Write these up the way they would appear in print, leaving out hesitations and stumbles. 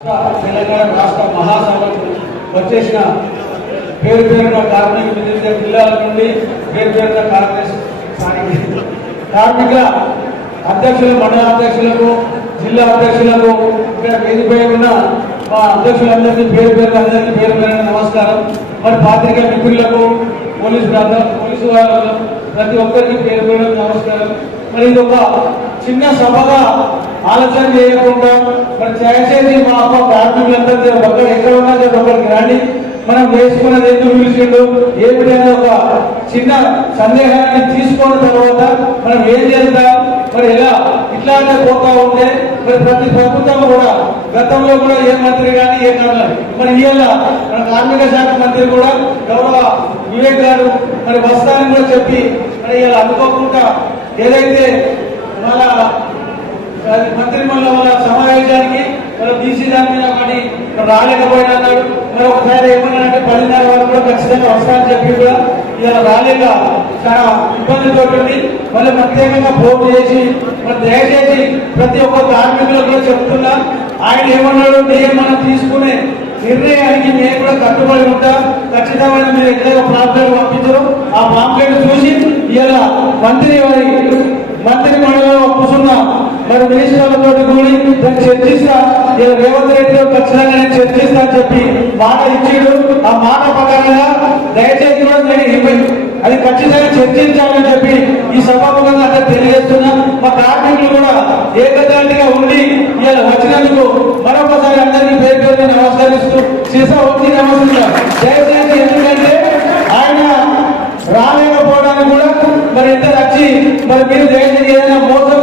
తెలంగాణ రాష్ట్ర మహాసభకు వచ్చేసిన పేరు పేరున కార్మిక వివిధ జిల్లాల నుండి పేరు పేరున కార్మిక అధ్యక్షులు, మండల అధ్యక్షులకు, జిల్లా అధ్యక్షులకు, ఇక్కడ వేదికపై ఉన్న మా అధ్యక్షులందరికీ పేరు పేరున నమస్కారం. మరి పాత్రికా మిత్రులకు, పోలీసు వాళ్ళకు ప్రతి ఒక్కరికి పేరు పేరున నమస్కారం. మరి ఇది ఒక చిన్న సభగా ఆలోచన చేయకుండా మరి దయచేసి మా అమ్మ కార్మికులందరూ ఒకరు ఎక్కడ ఉన్నా ఒకరికి రండి. మనం వేసుకున్నది ఎందుకు పిలిచిండు ఏమిటనే ఒక చిన్న సందేహాన్ని తీసుకున్న తర్వాత మనం ఏం చేద్దాం, మరి ఎలా ఇట్లానే పోతా ఉంటే మరి ప్రతి ప్రభుత్వం కూడా గతంలో కూడా ఏ మంత్రి కానీ ఏ కారణం మరి ఇవాళ మన కార్మిక శాఖ మంత్రి కూడా గౌరవ వివేక్ గారు మరి వస్తానని కూడా చెప్పి మరి ఇలా అనుకోకుండా ఏదైతే మన మంత్రి వాళ్ళ సమావేశానికి మన బీసీ దాని మీద ఒకటి రాలేకపోయినా అన్నాడు. మరి ఒకసారి ఏమన్నాడంటే 10:30 వరకు కూడా ఖచ్చితంగా వస్తానని చెప్పి కూడా ఇలా రాలేక చాలా ఇబ్బందితో మళ్ళీ ప్రత్యేకంగా ఫోన్ చేసి మరి దయచేసి ప్రతి ఒక్క కార్మికులకు కూడా చెప్తున్నా, ఆయన ఏమన్నాడు, నేను మనం తీసుకునే నిర్ణయానికి మేము కూడా కట్టుబడి ఉంటాం. ఖచ్చితమైన మీరు ఎక్కడైనా ప్రాంతాలు పంపించరు, ఆ ప్రాంతాన్ని చూసి ఇలా మంత్రి మండలిలో కూర్చున్న మరి మినిస్టర్లతో కూడి దాన్ని చర్చిస్తా, రేవంత్ రెడ్డితో ఖచ్చితంగా నేను చర్చిస్తా అని చెప్పి మాట ఇచ్చాడు. ఆ మాట ప్రకారంగా దయచేసి కూడా నేను అది ఖచ్చితంగా చర్చించాలని చెప్పి ఈ సభాముఖంగా అంటే తెలియజేస్తున్నా. మా కార్మికులు కూడా ఏకదాటిగా ఉండి ఇలా వచ్చినందుకు మరొకసారి అందరికీ పేరు పేరు నమస్కరిస్తూ సీసా వచ్చి నమస్కారం. దయచేసి ఎందుకంటే ఆయన రాలేకపోవడానికి కూడా మరి ఇద్దరు వచ్చి మరి మీరు దయచేసి ఏదైనా మోసం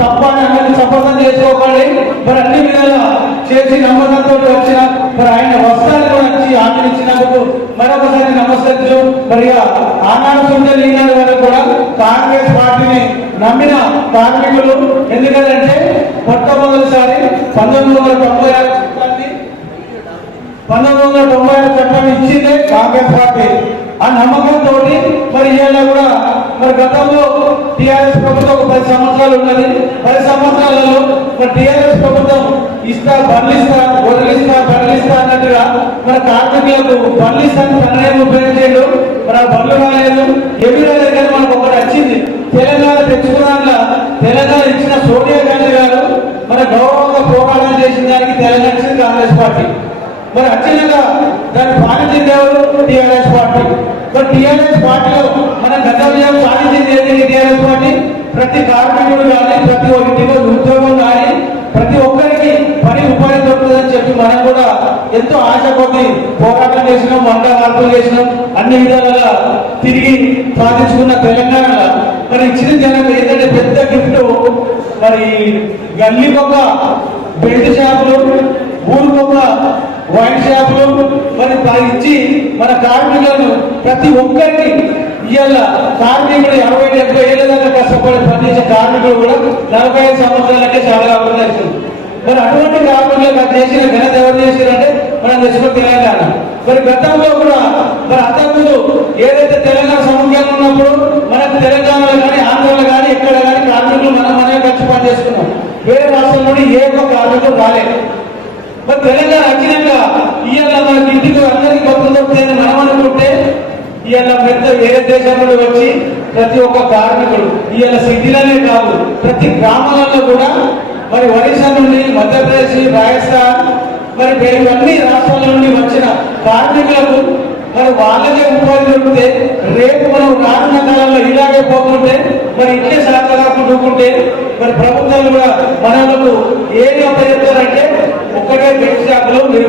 తప్ప అని అందరినీ సంపదం చేసుకోకండి. మరి అన్ని విధాలా చేసి నమ్మకంతో వచ్చిన మరి ఆయన వస్తాన్ని కూడా వచ్చి ఆచరించినందుకు మరొకసారి నమస్కరించు. మరి ఆనాడు సుందర ఈనాడు వరకు కూడా కాంగ్రెస్ పార్టీని నమ్మిన కార్మికులు, ఎందుకంటే మొట్టమొదటిసారి 1996 చట్టాన్ని ఇచ్చిందే కాంగ్రెస్ పార్టీ. ఆ నమ్మకంతో మరి ఇవాళ కూడా మరి గతంలో టీఆర్ఎస్ ప్రభుత్వం 10 సంవత్సరాలు ఉన్నది. 10 సంవత్సరాలలో మరి టీఆర్ఎస్ ప్రభుత్వం బదిలిస్తా అన్నట్టుగా మన కార్మికులకు బదిలిస్తాను తననే ఉపయోగించాడు. మరి ఆ బళ్ళు రాలేదు, ఏమి రాలేదు. కానీ మనకు ఒకటి వచ్చింది, తెలంగాణ తెచ్చుకున్న తెలంగాణ ఇచ్చిన సోనియా గాంధీ గారు మన గౌరవంగా పోరాటం చేసిన దానికి తెలంగాణ ఇచ్చింది కాంగ్రెస్ పార్టీ. మరి వచ్చినాక దాన్ని పాటించింది ఎవరు? TRS party. మరి టీఆర్ఎస్ పార్టీలో మన గత విజయం సాధించింది ఏంటి? టీఆర్ఎస్ పార్టీ ప్రతి కార్మికుడు కానీ, ప్రతి ఇంటికి ఉద్యోగం కానీ, ప్రతి ఒక్కరికి పని ఉపాధి దొరుకుతుందని చెప్పి మనం కూడా ఎంతో ఆశ కొద్ది పోరాటం చేసినాం, వంట మార్పులు చేసినాం, అన్ని విధాలుగా తిరిగి సాధించుకున్న తెలంగాణ మరి ఇచ్చిన జనం ఏంటంటే పెద్ద గిఫ్ట్. మరి గల్లీకొక బెల్ట్ షాపులు, ఊరికొక వైన్ షాపులు మరి ఇచ్చి మన కార్మికులను ప్రతి ఒక్కరికి ఇవాళ కార్మికుడు 60-70 ఏళ్ళ దాకా కష్టపడి పనిచేసే కార్మికులు కూడా 45 సంవత్సరాలకే చాలా అభివృద్ధి అవుతుంది. మరి అటువంటి కార్మికులకు చేసిన ఘనత ఎవరు చేశారంటే మనం తెచ్చుకున్న తెలంగాణ. మరి గతంలో కూడా మరి అంతకుముందు ఏదైతే తెలంగాణ సముద్రంలో ఉన్నప్పుడు మనకు తెలంగాణలో కానీ, ఆంధ్రలో కానీ, ఎక్కడ కానీ కార్మికులు మనమే ఖర్చు పని చేసుకున్నాం. వేరే రాష్ట్రం నుండి ఏ ఒక్క కార్మికులు రాలేదు. మరి తెలంగాణ వచ్చినాక ఇవాళ మనకి ఇంటికి అందరికీ కొత్త దొరుకుతాయని మనం అనుకుంటే ఇవాళ పెద్ద వేరే దేశం నుండి వచ్చి ప్రతి ఒక్క కార్మికుడు ఇవాళ సిటీలనే కాదు ప్రతి గ్రామాలలో కూడా మరి ఒడిశా నుండి, మధ్యప్రదేశ్, రాజస్థాన్ మరి ఇవన్నీ రాష్ట్రాల నుండి వచ్చిన కార్మికులకు మరి వాళ్ళకే ఉపాధి దొరికితే రేపు మనం రానున్న కాలంలో ఇలాగే పోతుంటే మరి ఇట్లే సాగకుంటే మరి ప్రభుత్వాలు కూడా మనకు ఏమి అప్పచెప్తారంటే ఒక్కటే బెడ్ షాపులో మీరు